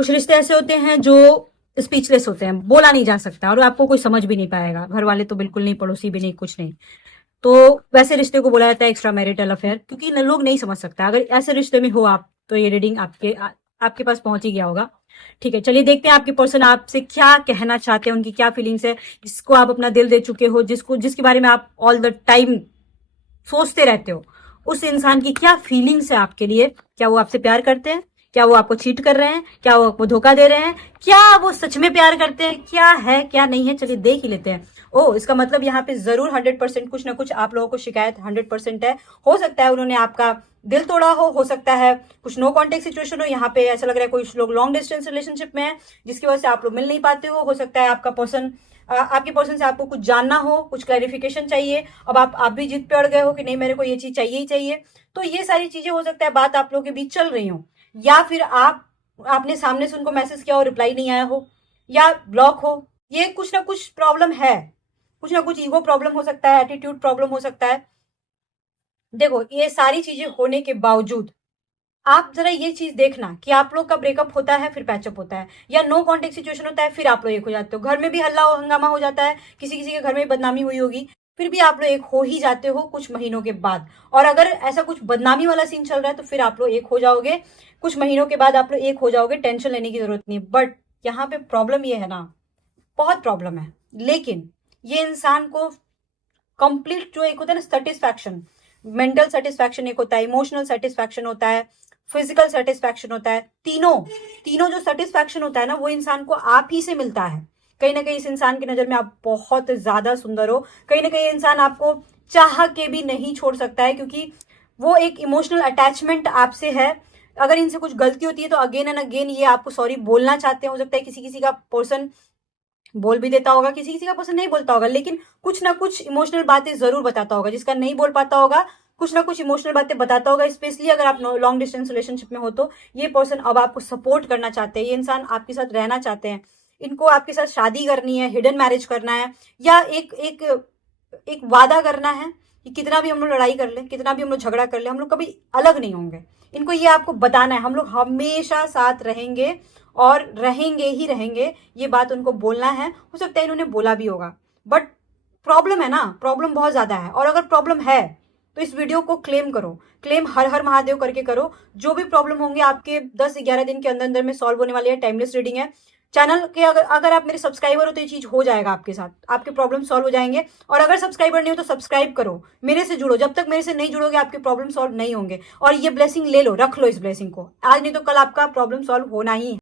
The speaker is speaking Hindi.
कुछ रिश्ते ऐसे होते हैं जो स्पीचलेस होते हैं, बोला नहीं जा सकता और आपको कोई समझ भी नहीं पाएगा, घर वाले तो बिल्कुल नहीं, पड़ोसी भी नहीं, कुछ नहीं। तो वैसे रिश्ते को बोला जाता है एक्स्ट्रा मैरिटल अफेयर, क्योंकि लोग नहीं समझ सकता। अगर ऐसे रिश्ते में हो आप, तो ये रीडिंग आपके पास पहुंच ही गया होगा। ठीक है, चलिए देखते हैं आपके पर्सन आपसे क्या कहना चाहते हैं, उनकी क्या फीलिंग्स है, जिसको आप अपना दिल दे चुके हो, जिसके बारे में आप ऑल द टाइम सोचते रहते हो। उस इंसान की क्या फीलिंग्स है आपके लिए? क्या वो आपसे प्यार करते हैं? क्या वो आपको चीट कर रहे हैं? क्या वो आपको धोखा दे रहे हैं? क्या वो सच में प्यार करते हैं? क्या है क्या नहीं है, चलिए देख ही लेते हैं। ओ, इसका मतलब यहाँ पे जरूर 100% कुछ ना कुछ आप लोगों को शिकायत 100% है। हो सकता है उन्होंने आपका दिल तोड़ा हो सकता है कुछ नो कॉन्टेक्ट सिचुएशन हो, यहाँ पे ऐसा लग रहा है कुछ लोग लॉन्ग डिस्टेंस रिलेशनशिप में है जिसकी वजह से आप लोग मिल नहीं पाते हो सकता है आपके पर्सन से आपको कुछ जानना हो, कुछ क्लैरिफिकेशन चाहिए। अब आप भी जिद पे अड़ गए हो कि नहीं मेरे को ये चीज चाहिए ही चाहिए। तो ये सारी चीजें हो सकता है बात आप लोगों के बीच चल रही हो, या फिर आपने सामने से उनको मैसेज किया हो, रिप्लाई नहीं आया हो, या ब्लॉक हो। ये कुछ ना कुछ प्रॉब्लम है, कुछ ना कुछ ईगो प्रॉब्लम हो सकता है, एटीट्यूड प्रॉब्लम हो सकता है। देखो, ये सारी चीजें होने के बावजूद आप जरा ये चीज देखना कि आप लोग का ब्रेकअप होता है फिर पैचअप होता है, या नो कॉन्टेक्ट सिचुएशन होता है फिर आप लोग एक हो जाते हो, घर में भी हल्ला हंगामा हो जाता है, किसी किसी के घर में बदनामी हुई होगी, फिर भी आप लोग एक हो ही जाते हो कुछ महीनों के बाद। और अगर ऐसा कुछ बदनामी वाला सीन चल रहा है तो फिर आप लोग एक हो जाओगे कुछ महीनों के बाद, आप लोग एक हो जाओगे, टेंशन लेने की जरूरत नहीं है। बट यहाँ पे प्रॉब्लम ये है ना, बहुत प्रॉब्लम है, लेकिन ये इंसान को कंप्लीट जो एक होता है ना सेटिस्फैक्शन, मेंटल सेटिस्फैक्शन एक होता है, इमोशनल सेटिस्फैक्शन होता है, फिजिकल सेटिस्फैक्शन होता है, तीनों तीनों जो सेटिस्फैक्शन होता है ना वो इंसान को आप ही से मिलता है। कहीं ना कहीं इस इंसान की नजर में आप बहुत ज्यादा सुंदर हो, कहीं ना कहीं इंसान आपको चाह के भी नहीं छोड़ सकता है, क्योंकि वो एक इमोशनल अटैचमेंट आपसे है। अगर इनसे कुछ गलती होती है तो अगेन एंड अगेन ये आपको सॉरी बोलना चाहते हैं। हो सकता है किसी किसी का पर्सन बोल भी देता होगा, किसी किसी का पर्सन नहीं बोलता होगा, लेकिन कुछ ना कुछ इमोशनल बातें जरूर बताता होगा। जिसका नहीं बोल पाता होगा कुछ ना कुछ इमोशनल बातें बताता होगा। स्पेशली अगर आप लॉन्ग डिस्टेंस रिलेशनशिप में हो तो ये पर्सन अब आपको सपोर्ट करना चाहते हैं, ये इंसान आपके साथ रहना चाहते हैं, इनको आपके साथ शादी करनी है, हिडन मैरिज करना है, या एक एक एक वादा करना है कि कितना भी हम लोग लड़ाई कर ले, कितना भी हम लोग झगड़ा कर ले, हम लोग कभी अलग नहीं होंगे। इनको ये आपको बताना है हम लोग हमेशा साथ रहेंगे और रहेंगे ही रहेंगे, ये बात उनको बोलना है। हो सकता है इन्होंने बोला भी होगा, बट प्रॉब्लम है ना, प्रॉब्लम बहुत ज्यादा है। और अगर प्रॉब्लम है तो इस वीडियो को क्लेम करो, क्लेम हर हर महादेव करके करो। जो भी प्रॉब्लम होंगे आपके 10-11 दिन के अंदर अंदर में सॉल्व होने वाली है। टाइमलेस रीडिंग है चैनल के, अगर आप मेरे सब्सक्राइबर हो तो ये चीज हो जाएगा आपके साथ, आपके प्रॉब्लम सॉल्व हो जाएंगे। और अगर सब्सक्राइबर नहीं हो तो सब्सक्राइब करो, मेरे से जुड़ो। जब तक मेरे से नहीं जुड़ोगे आपके प्रॉब्लम सॉल्व नहीं होंगे। और ये ब्लेसिंग ले लो, रख लो इस ब्लेसिंग को, आज नहीं तो कल आपका प्रॉब्लम सॉल्व होना ही है।